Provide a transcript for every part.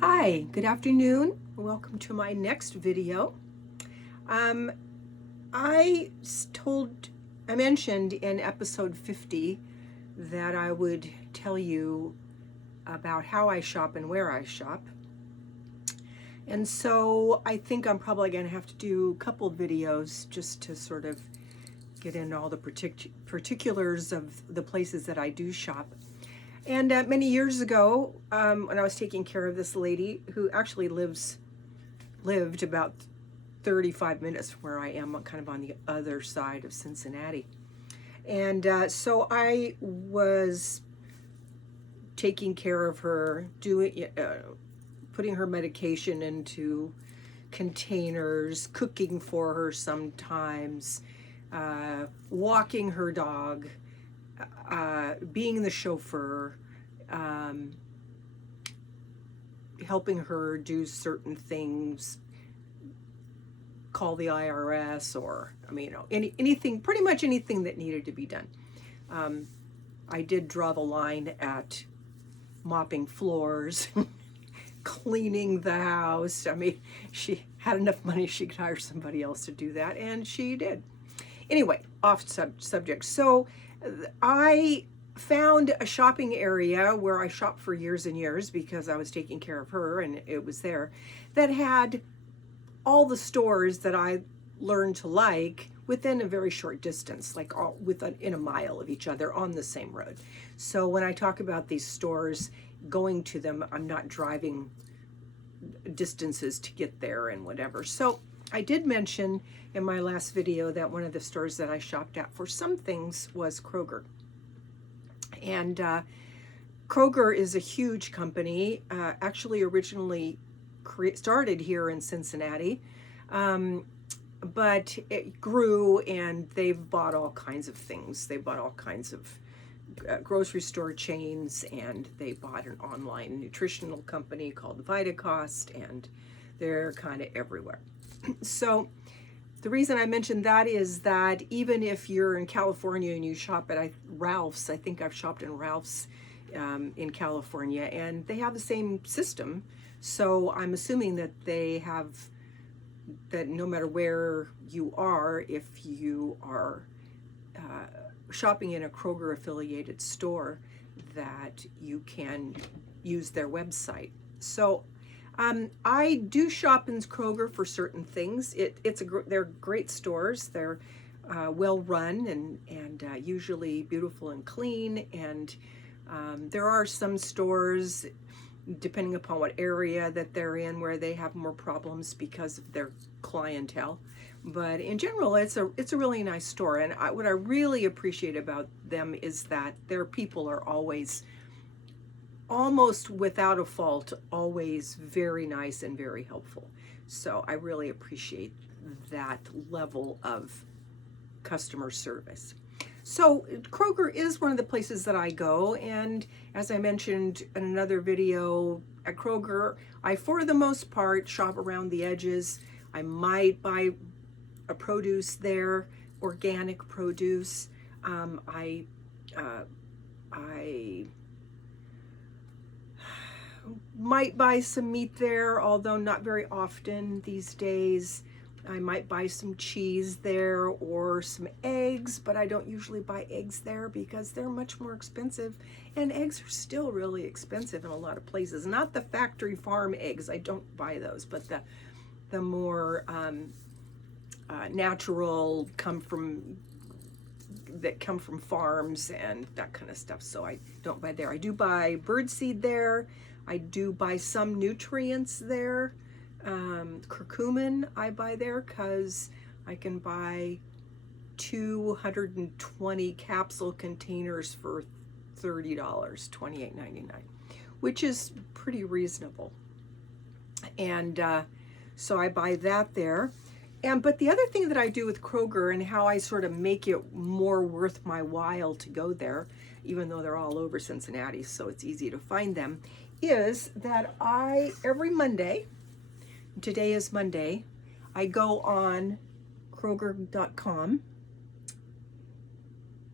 Hi, good afternoon. Welcome to my next video. Um, I I mentioned in episode 50 that I would tell you about how I shop and where I shop. And so I think I'm probably going to have to do a couple videos just to sort of get into all the particulars of the places that I do shop. And many years ago, when I was taking care of this lady who actually lived about 35 minutes from where I am, kind of on the other side of Cincinnati. And so I was taking care of her, putting her medication into containers, cooking for her sometimes, walking her dog, being the chauffeur, helping her do certain things, call the IRS, or anything, pretty much anything that needed to be done. I did draw the line at mopping floors, cleaning the house. I mean, she had enough money she could hire somebody else to do that, and she did. Anyway, off subject. So I found a shopping area where I shopped for years and years because I was taking care of her, and it was there, that had all the stores that I learned to like within a very short distance, like in a mile of each other on the same road. So when I talk about these stores, going to them, I'm not driving distances to get there and whatever. So I did mention in my last video that one of the stores that I shopped at for some things was Kroger. And Kroger is a huge company, actually originally started here in Cincinnati, but it grew and they've bought all kinds of things. They bought all kinds of grocery store chains, and they bought an online nutritional company called Vitacost, and they're kind of everywhere. So the reason I mentioned that is that even if you're in California and you shop at Ralph's, I think I've shopped in Ralph's in California, and they have the same system. So I'm assuming that that no matter where you are, if you are shopping in a Kroger affiliated store, that you can use their website. So I do shop in Kroger for certain things. They're great stores. They're well run and usually beautiful and clean. And there are some stores, depending upon what area that they're in, where they have more problems because of their clientele. But in general, it's a really nice store. And what I really appreciate about them is that their people are always, almost without a fault, always very nice and very helpful. So I really appreciate that level of customer service. So Kroger is one of the places that I go, and as I mentioned in another video, at Kroger, I, for the most part, shop around the edges. I might buy a produce there, organic produce. I might buy some meat there, although not very often these days. I might buy some cheese there or some eggs, but I don't usually buy eggs there because they're much more expensive. And eggs are still really expensive in a lot of places. Not the factory farm eggs, I don't buy those, but the more natural, that come from farms and that kind of stuff. So I don't buy there. I do buy birdseed there. I do buy some nutrients there. Curcumin I buy there because I can buy 220 capsule containers for $30, $28.99, which is pretty reasonable. And so I buy that there. But the other thing that I do with Kroger, and how I sort of make it more worth my while to go there, even though they're all over Cincinnati, so it's easy to find them, is that every Monday, today is Monday, I go on Kroger.com,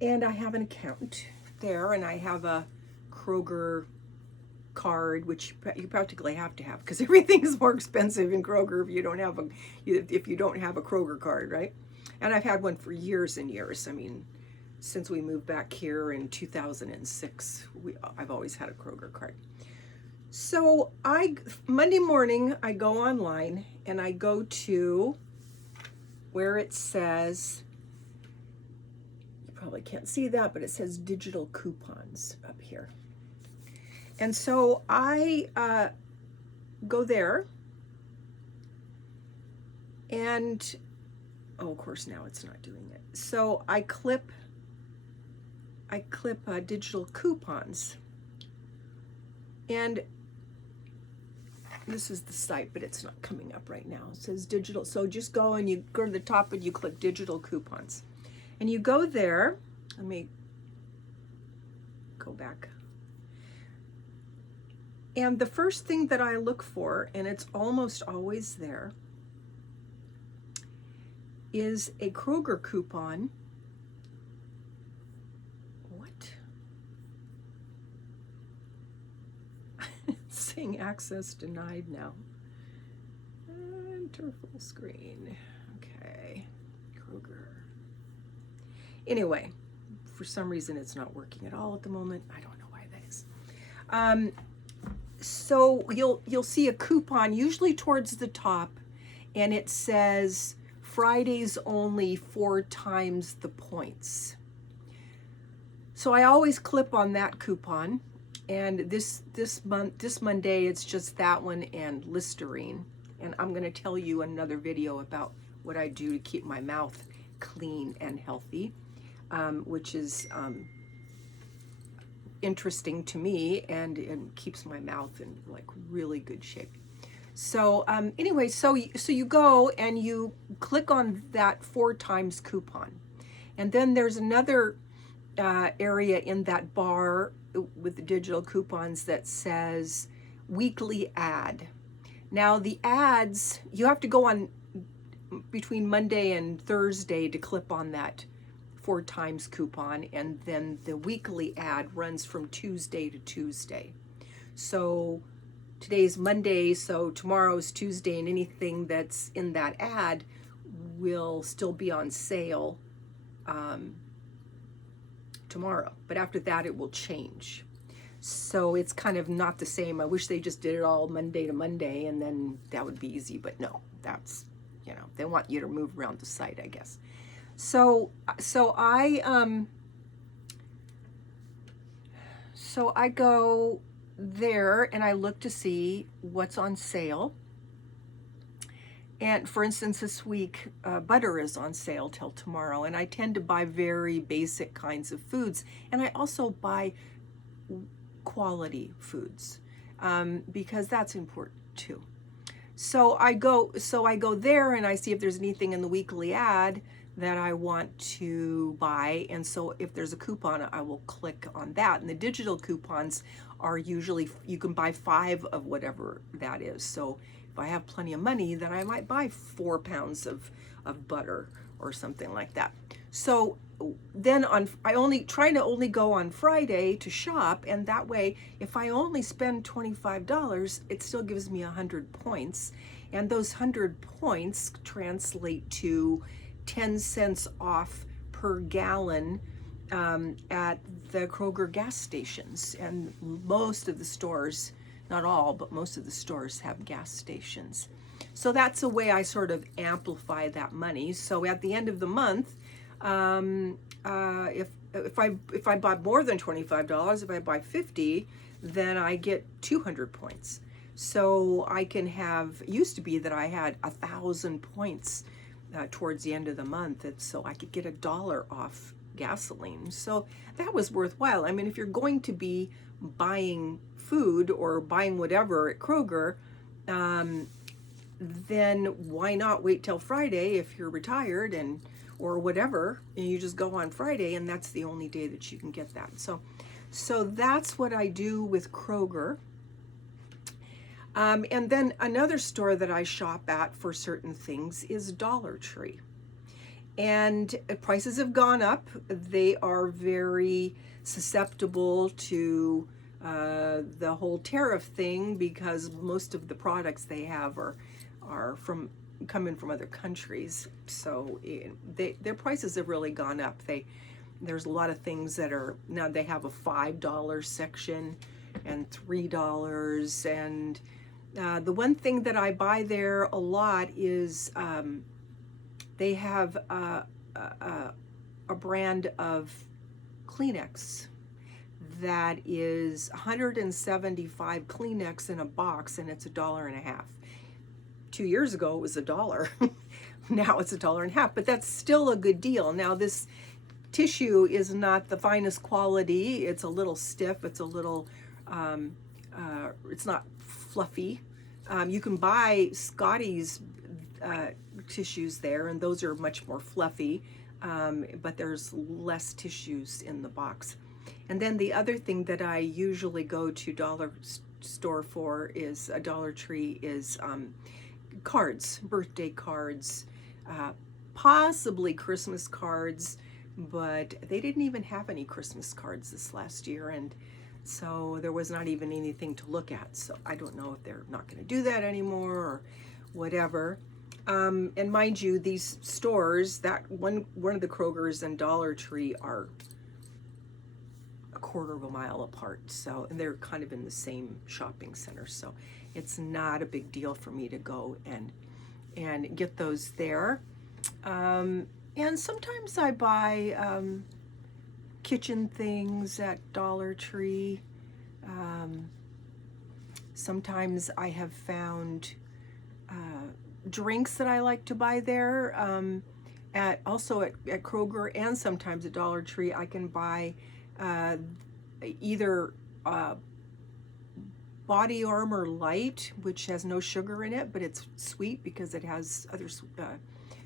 and I have an account there, and I have a Kroger card, which you practically have to have because everything is more expensive in Kroger if you don't have a Kroger card, right? And I've had one for years and years. I mean, since we moved back here in 2006, I've always had a Kroger card. So Monday morning, I go online and I go to where it says, you probably can't see that, but it says digital coupons up here. And so I go there and, oh, of course now it's not doing it. So I clip digital coupons, and this is the site, but it's not coming up right now. It says digital. So just go and you go to the top and you click digital coupons. And you go there. Let me go back. And the first thing that I look for, and it's almost always there, is a Kroger coupon. What? It's saying access denied now. Enter full screen. Okay, Kroger. Anyway, for some reason it's not working at all at the moment. I don't know why that is. So you'll see a coupon usually towards the top, and it says Fridays only 4 times the points. So I always clip on that coupon, and this Monday it's just that one and Listerine. And I'm going to tell you another video about what I do to keep my mouth clean and healthy, which is interesting to me and keeps my mouth in like really good shape. So anyway, so you go and you click on that 4 times coupon, and then there's another area in that bar with the digital coupons that says weekly ad. Now the ads, you have to go on between Monday and Thursday to clip on that 4 times coupon, and then the weekly ad runs from Tuesday to Tuesday. So today's Monday, so tomorrow's Tuesday, and anything that's in that ad will still be on sale tomorrow. But after that, it will change. So it's kind of not the same. I wish they just did it all Monday to Monday, and then that would be easy. But no, that's, they want you to move around the site, I guess. So I go there and I look to see what's on sale. And for instance, this week, butter is on sale till tomorrow. And I tend to buy very basic kinds of foods. And I also buy quality foods because that's important too. So I go there and I see if there's anything in the weekly ad that I want to buy. And so if there's a coupon, I will click on that. And the digital coupons are usually, you can buy 5 of whatever that is. So if I have plenty of money, then I might buy 4 pounds of butter or something like that. So then I try to only go on Friday to shop, and that way if I only spend $25, it still gives me 100 points, and those 100 points translate to 10 cents off per gallon at the Kroger gas stations. And most of the stores, not all, but most of the stores have gas stations. So that's a way I sort of amplify that money. So at the end of the month, if I bought more than $25, if I buy 50, then I get 200 points. So I can have, it used to be that I had 1,000 points towards the end of the month, and so I could get $1 off gasoline. So that was worthwhile. I mean, if you're going to be buying food or buying whatever at Kroger, then why not wait till Friday if you're retired or whatever, and you just go on Friday, and that's the only day that you can get that. So that's what I do with Kroger. And then another store that I shop at for certain things is Dollar Tree. And prices have gone up. They are very susceptible to the whole tariff thing, because most of the products they have are from coming from other countries. So their prices have really gone up. There's a lot of things that are now, they have a $5 section and $3, and the one thing that I buy there a lot is they have a brand of Kleenex that is 175 Kleenex in a box, and it's $1.50. 2 years ago it was $1. Now it's $1.50, but that's still a good deal. Now this tissue is not the finest quality. It's a little stiff. It's a little, it's not fluffy. You can buy Scotty's tissues there, and those are much more fluffy, but there's less tissues in the box. And then the other thing that I usually go to Dollar Store for is a Dollar Tree is cards, birthday cards, possibly Christmas cards, but they didn't even have any Christmas cards this last year, and so there was not even anything to look at. So I don't know if they're not going to do that anymore or whatever. And mind you, these stores, that one of the Krogers and Dollar Tree are a quarter of a mile apart, so, and they're kind of in the same shopping center, so it's not a big deal for me to go and get those there. And sometimes I buy kitchen things at Dollar Tree. Sometimes I have found drinks that I like to buy there, also at Kroger, and sometimes at Dollar Tree. I can buy either Body Armor Light, which has no sugar in it, but it's sweet because it has other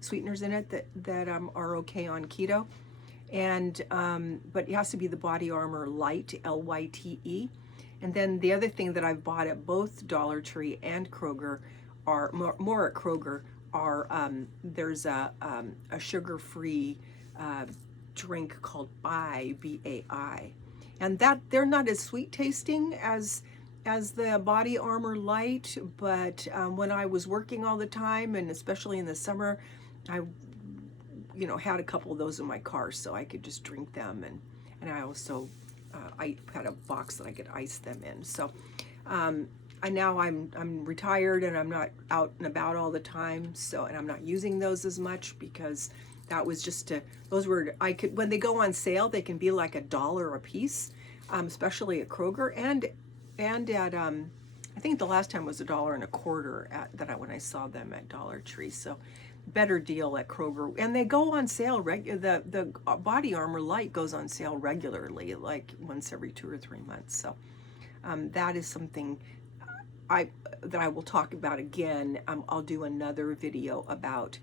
sweeteners in it that are okay on keto. And but it has to be the Body Armor Light, Lyte. And then the other thing that I've bought at both Dollar Tree and Kroger, are more at Kroger, are there's a sugar-free drink called Bai, B-A-I, and that they're not as sweet tasting as the Body Armor Light, but when I was working all the time, and especially in the summer, I had a couple of those in my car, so I could just drink them, and I also I had a box that I could ice them in. So now I'm retired, and I'm not out and about all the time, so, and I'm not using those as much, because that was just when they go on sale, they can be like $1 a piece, especially at Kroger, and at I think the last time was $1.25 when I saw them at Dollar Tree. So better deal at Kroger, and they go on sale. The Body Armor Light goes on sale regularly, like once every 2 or 3 months. So that is something that I will talk about again. I'll do another video about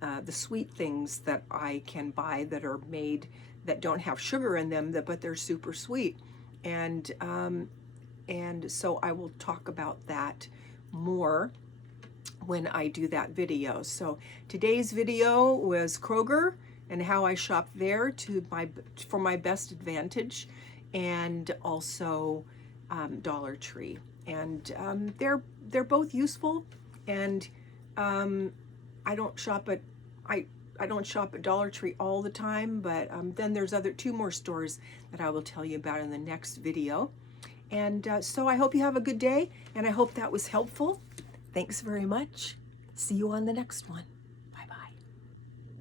the sweet things that I can buy that are made, that don't have sugar in them, but they're super sweet, and so I will talk about that more when I do that video. So today's video was Kroger and how I shop there for my best advantage, and also Dollar Tree, and they're both useful, and I don't shop at Dollar Tree all the time, but then there's two more stores that I will tell you about in the next video. And so I hope you have a good day, and I hope that was helpful. Thanks very much. See you on the next one.